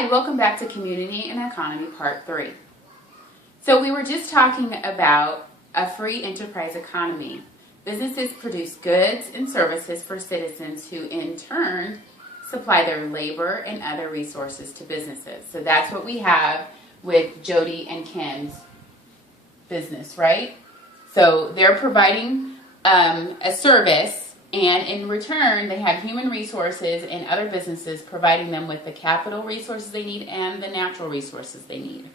Hi, welcome back to Community and Economy Part 3. So we were just talking about a free enterprise economy. Businesses produce goods and services for citizens who in turn supply their labor and other resources to businesses. So that's what we have with Jody and Kim's business, right? So they're providing a service, and in return, they have human resources and other businesses providing them with the capital resources they need and the natural resources they need.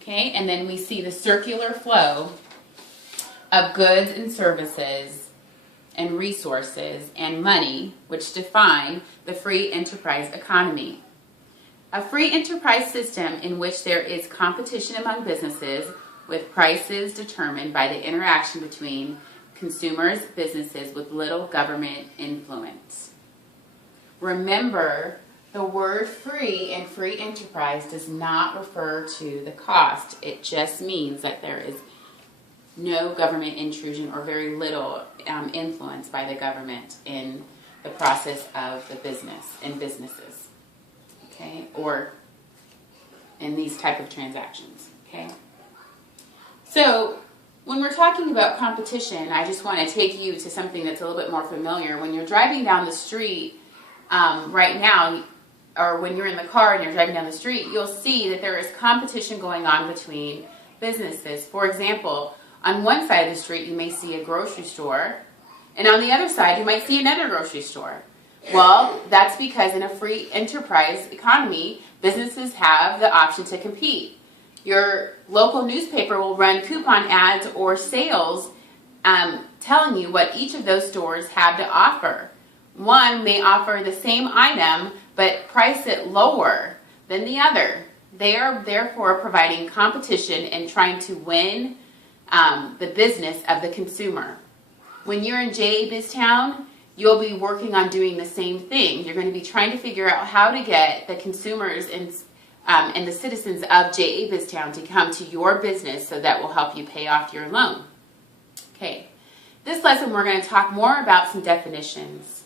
Okay, and then we see the circular flow of goods and services and resources and money, which define the free enterprise economy. A free enterprise system in which there is competition among businesses with prices determined by the interaction between consumers, businesses with little government influence. Remember, the word free and free enterprise does not refer to the cost. It just means that there is no government intrusion or very little influence by the government in the process of the business and businesses, okay, or in these type of transactions, okay. So when we're talking about competition, I just want to take you to something that's a little bit more familiar. When you're driving down the street right now, or when you're in the car and you're driving down the street, you'll see that there is competition going on between businesses. For example, on one side of the street, you may see a grocery store, and on the other side, you might see another grocery store. Well, that's because in a free enterprise economy, businesses have the option to compete. Your local newspaper will run coupon ads or sales telling you what each of those stores have to offer. One may offer the same item but price it lower than the other. They are therefore providing competition and trying to win the business of the consumer. When you're in J.A. Biztown, you'll be working on doing the same thing. You're going to be trying to figure out how to get the consumers and the citizens of J.A. Biztown to come to your business so that will help you pay off your loan. Okay, this lesson we're going to talk more about some definitions.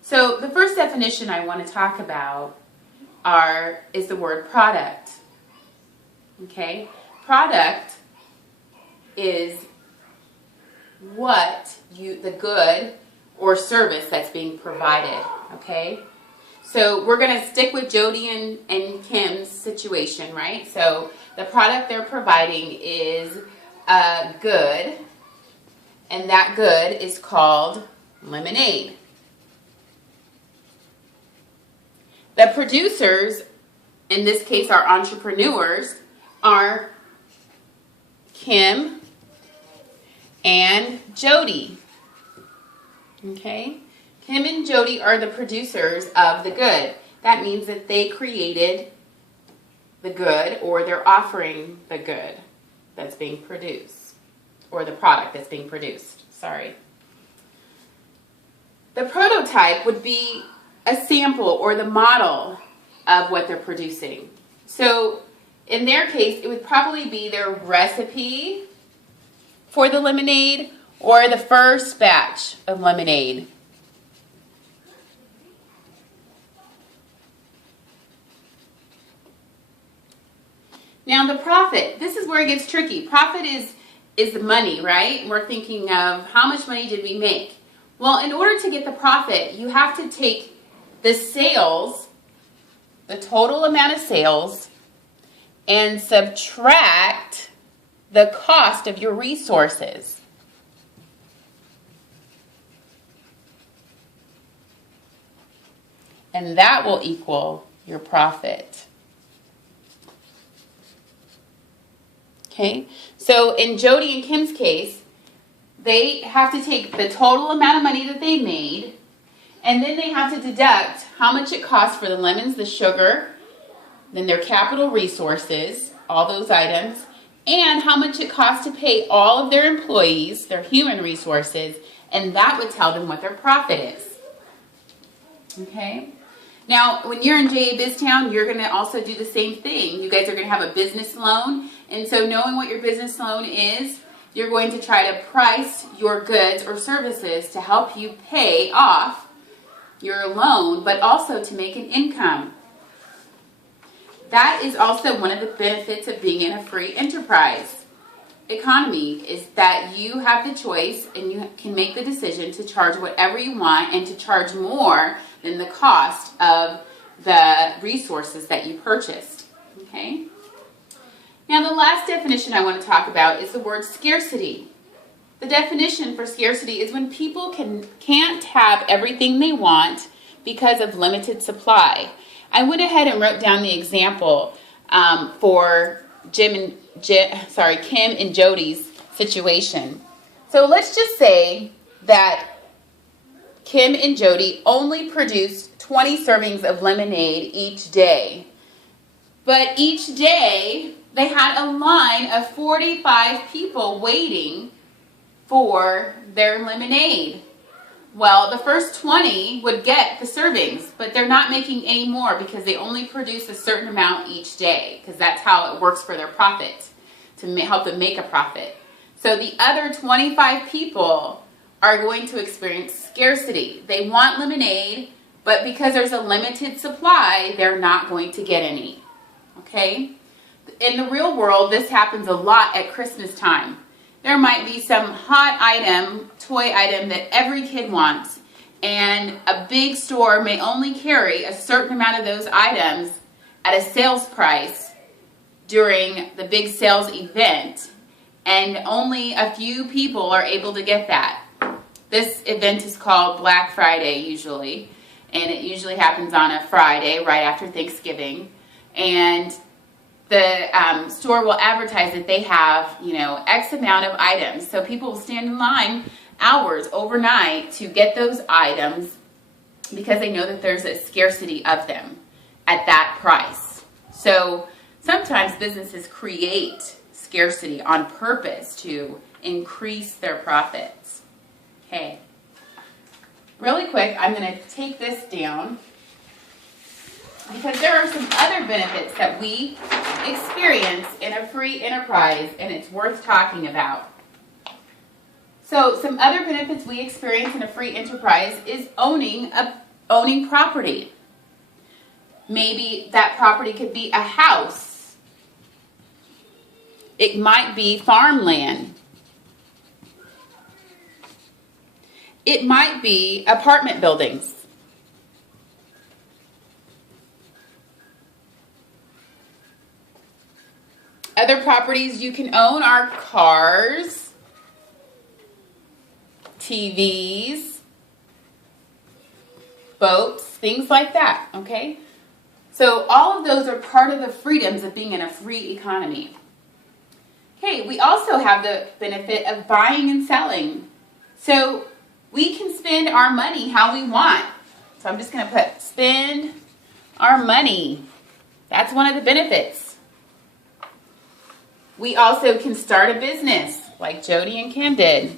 So the first definition I want to talk about is the word product. Okay, product is the good or service that's being provided. Okay. So we're going to stick with Jody and Kim's situation, right? So the product they're providing is a good, and that good is called lemonade. The producers, in this case our entrepreneurs, are Kim and Jody. Okay? Kim and Jody are the producers of the good. That means that they created the good, or they're offering the good that's being produced, or the product that's being produced. Sorry. The prototype would be a sample or the model of what they're producing. So in their case, it would probably be their recipe for the lemonade or the first batch of lemonade. Now the profit, this is where it gets tricky. Profit is the money, right? We're thinking of how much money did we make? Well, in order to get the profit, you have to take the sales, the total amount of sales, and subtract the cost of your resources. And that will equal your profit. Okay, so in Jody and Kim's case, they have to take the total amount of money that they made, and then they have to deduct how much it costs for the lemons, the sugar, then their capital resources, all those items, and how much it costs to pay all of their employees, their human resources, and that would tell them what their profit is. Okay? Now, when you're in J.A. Biztown, you're going to also do the same thing. You guys are going to have a business loan, and so knowing what your business loan is, you're going to try to price your goods or services to help you pay off your loan, but also to make an income. That is also one of the benefits of being in a free enterprise economy, is that you have the choice and you can make the decision to charge whatever you want and to charge more than the cost of the resources that you purchased. Okay? Now, the last definition I want to talk about is the word scarcity. The definition for scarcity is when people can't have everything they want because of limited supply. I went ahead and wrote down the example for Kim and Jody's situation. So let's just say that Kim and Jody only produced 20 servings of lemonade each day. But each day, they had a line of 45 people waiting for their lemonade. Well, the first 20 would get the servings, but they're not making any more because they only produce a certain amount each day, because that's how it works for their profit, to help them make a profit. So the other 25 people are going to experience scarcity. They want lemonade, but because there's a limited supply, they're not going to get any. Okay? In the real world, this happens a lot at Christmas time. There might be some hot item, toy item that every kid wants, and a big store may only carry a certain amount of those items at a sales price during the big sales event, and only a few people are able to get that. This event is called Black Friday usually, and it usually happens on a Friday right after Thanksgiving, and the store will advertise that they have, X amount of items. So people will stand in line hours overnight to get those items because they know that there's a scarcity of them at that price. So sometimes businesses create scarcity on purpose to increase their profits. Okay. Really quick, I'm going to take this down, because there are some other benefits that we experience in a free enterprise, and it's worth talking about. So some other benefits we experience in a free enterprise is owning property. Maybe that property could be a house. It might be farmland. It might be apartment buildings. Other properties you can own are cars, TVs, boats, things like that, okay? So all of those are part of the freedoms of being in a free economy. Okay, we also have the benefit of buying and selling. So we can spend our money how we want. So I'm just going to put spend our money. That's one of the benefits. We also can start a business like Jody and Kim did.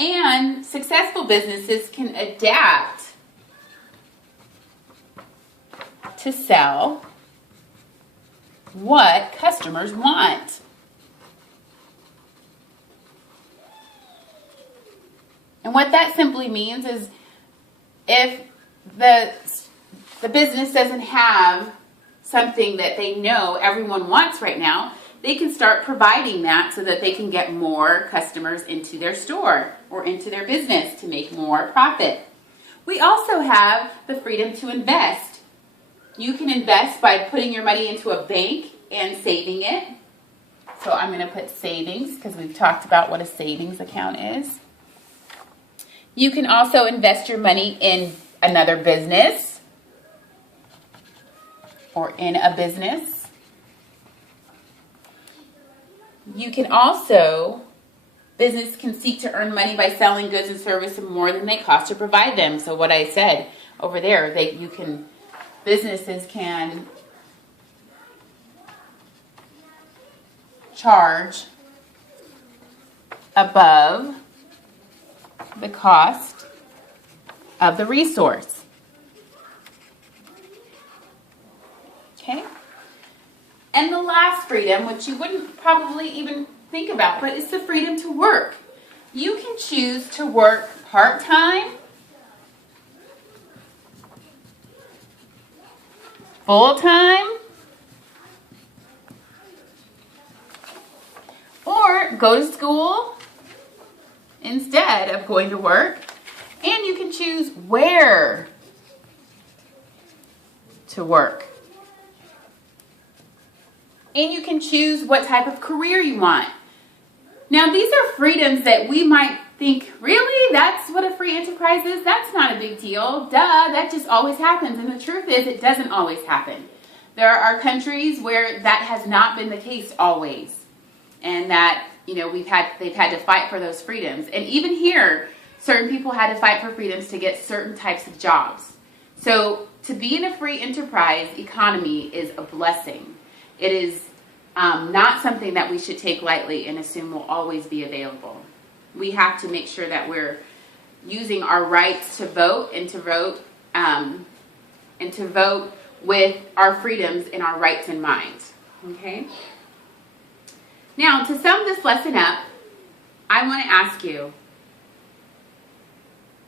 And successful businesses can adapt to sell what customers want. And what that simply means is if the business doesn't have something that they know everyone wants right now, they can start providing that so that they can get more customers into their store or into their business to make more profit. We also have the freedom to invest. You can invest by putting your money into a bank and saving it. So I'm going to put savings because we've talked about what a savings account is. You can also invest your money in another business or in a business. You can also, business can seek to earn money by selling goods and services more than they cost to provide them. So what I said over there, businesses can charge above the cost of the resource. Okay? And the last freedom, which you wouldn't probably even think about, but it's the freedom to work. You can choose to work part-time, full-time, or go to school instead of going to work, and you can choose where to work. And you can choose what type of career you want. Now, these are freedoms that we might think, really? That's what a free enterprise is? That's not a big deal. Duh, that just always happens. And the truth is, it doesn't always happen. There are countries where that has not been the case always. And that, they've had to fight for those freedoms. And even here, certain people had to fight for freedoms to get certain types of jobs. So to be in a free enterprise economy is a blessing. It is not something that we should take lightly and assume will always be available. We have to make sure that we're using our rights to vote and to vote with our freedoms and our rights in mind. Okay? Now, to sum this lesson up, I want to ask you,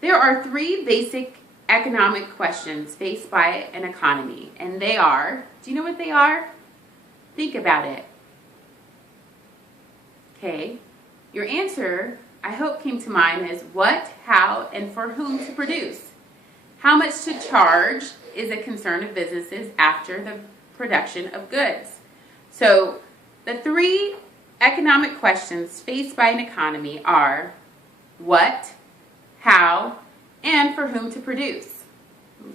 there are 3 basic economic questions faced by an economy, and they are, do you know what they are? Think about it. Okay, your answer, I hope, came to mind as what, how, and for whom to produce. How much to charge is a concern of businesses after the production of goods. So the 3 economic questions faced by an economy are what, how, and for whom to produce.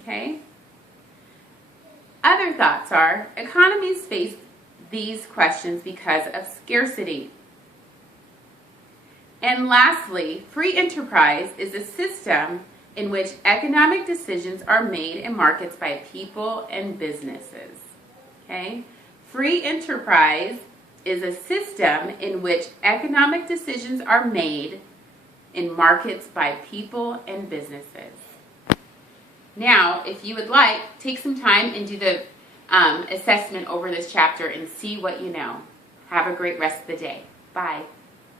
Okay? Other thoughts are economies face these questions because of scarcity. And lastly, free enterprise is a system in which economic decisions are made in markets by people and businesses. Okay? Free enterprise is a system in which economic decisions are made in markets by people and businesses. Now, if you would like, take some time and do the assessment over this chapter and see what you know. Have a great rest of the day. Bye.